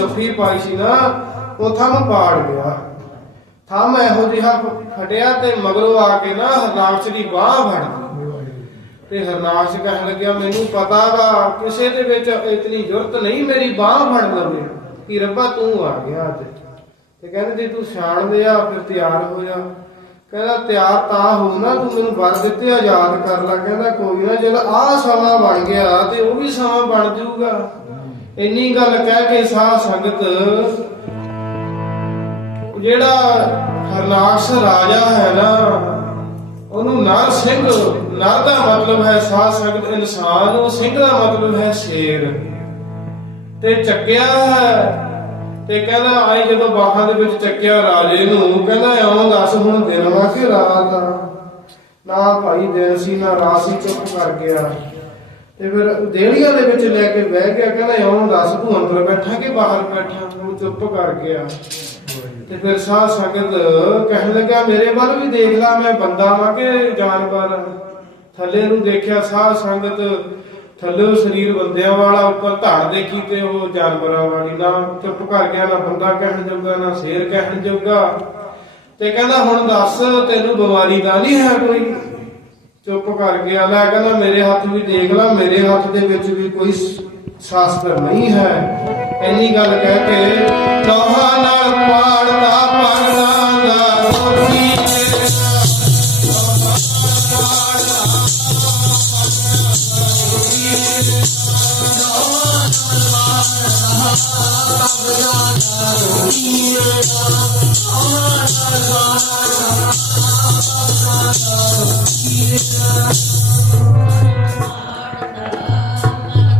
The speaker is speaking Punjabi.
ਜੱਫੀ ਪਾਈ ਸੀ ਨਾ, ਉਹ ਥੰਮ ਪਾੜ ਗਿਆ। ਥੰਮ ਇਹੋ ਜਿਹਾ ਫਟਿਆ ਤੇ ਮਗਰੋਂ ਆ ਕੇ ਨਾ ਹਰਨਾਕਸ਼ ਦੀ ਬਾਹ ਫੜ ਤੇ ਹਰਨਾਕਸ਼ ਕਹਿਣ ਲੱਗਿਆ, ਮੈਨੂੰ ਪਤਾ ਵਾ, ਕਿਸੇ ਦੇ ਵਿੱਚ ਇਤਨੀ ਜ਼ਰੂਰਤ ਨਹੀਂ, ਮੇਰੀ ਬਾਹ ਫੜ ਲਵੇ, ਕਿ ਰੱਬਾ ਤੂੰ ਆ ਗਿਆ ਅੱਜ ਤੇ ਕਹਿੰਦੇ, ਜੇ ਤੂੰ ਛਾਣ ਆ, ਫਿਰ ਤਿਆਰ ਹੋ ਜਾ। ਕਹਿੰਦਾ, ਤਿਆਰ ਤਾਂ ਹੋ ਨਾ, ਤੂੰ ਮੈਨੂੰ ਵਰ ਦਿੱਤੇ, ਆਜ਼ਾਦ ਕਰ ਲੈ। ਕਹਿੰਦਾ, ਕੋਈ ਨਾ ਜਦ ਆਹ ਸਮਾਂ ਬਣ ਗਿਆ, ਤੇ ਉਹ ਵੀ ਸਮਾਂ ਬਣ ਜਾਊਗਾ। ਇੰਨੀ ਗੱਲ ਕਹਿ ਕੇ ਸਾਧ ਸੰਗਤ, ਜਿਹੜਾ ਹਰਨਾਕਸ਼ ਰਾਜਾ ਹੈ ਨਾ, ਉਹਨੂੰ ਨਰ ਸਿੰਘ, ਨਰ ਦਾ ਮਤਲਬ ਹੈ ਸਾਧ ਸੰਗਤ ਇਨਸਾਨ, ਉਹ ਸਿੰਘ ਦਾ ਮਤਲਬ ਹੈ ਸ਼ੇਰ। ਤੇ ਚੱਕਿਆ ਹੈ, ਤੇ ਕਹਿੰਦਾ ਆਈ ਜਦੋਂ ਬਾਹਾਂ ਦੇ ਵਿੱਚ ਚੱਕਿਆ ਰਾਜੇ ਨੂੰ, ਕਹਿੰਦਾ ਇਉਂ ਦੱਸ, ਹੁਣ ਦਿਨ ਵਾ ਕਿ ਰਾਤ ਆ? ਨਾ ਭਾਈ, ਦਿਨ ਸੀ, ਨਾ ਰਾਤ ਸੀ, ਚੁੱਪ ਕਰ ਗਿਆ। ਤੇ ਫਿਰ ਦੇਹਲੀਆਂ ਦੇ ਵਿੱਚ ਲੈ ਕੇ ਬਹਿ ਗਿਆ, ਕਹਿੰਦਾ ਇਉਂ ਦੱਸ ਤੂੰ ਅੰਦਰ ਬੈਠਾ ਕਿ ਬਾਹਰ ਬੈਠਾ? ਉਹ ਚੁੱਪ ਕਰ ਗਿਆ। ਤੇ ਫਿਰ ਸਾਧ ਸੰਗਤ ਕਹਿਣ ਲੱਗਾ, ਮੇਰੇ ਵੱਲ ਵੀ ਦੇਖ ਲਾ, ਮੈਂ ਬੰਦਾ ਵਾਂ ਕਿ ਜਾਨਵਰ ਥੱਲੇ ਨੂੰ ਦੇਖਿਆ ਸਾਧ ਸੰਗਤ ਥੱਲੇ ਸਰੀਰ ਬੰਦਿਆਂ ਵਾਲਾ, ਉੱਪਰ ਧੜ ਦੇਖੀ ਤੇ ਉਹ ਜਾਨਵਰਾਂ ਵਾਲੀ ਨਾ ਚੁੱਪ ਕਰ ਗਿਆ, ਨਾ ਬੰਦਾ ਕਹਿਣ ਜੋਗਾ, ਨਾ ਸ਼ੇਰ ਕਹਿਣ ਜੋਗਾ। ਤੇ ਕਹਿੰਦਾ, ਹੁਣ ਦੱਸ, ਤੈਨੂੰ ਬਿਮਾਰੀ ਦਾ ਨਹੀਂ ਹੈ ਕੋਈ? ਚੁੱਪ ਕਰਕੇ ਗਿਆ ਕਹਿੰਦਾ, ਮੇਰੇ ਹੱਥ ਵੀ ਦੇਖ ਲੈ, ਮੇਰੇ ਹੱਥ ਦੇ ਵਿੱਚ ਵੀ ਕੋਈ ਸ਼ਾਸਤਰ ਨਹੀਂ ਹੈ। ਇੰਨੀ ਗੱਲ ਕਹਿ ਕੇ ਲੋਹਾ ਨਾਲ ਪਾੜਦਾ ਪੜਨਾ ਦਾ ਰੋਟੀ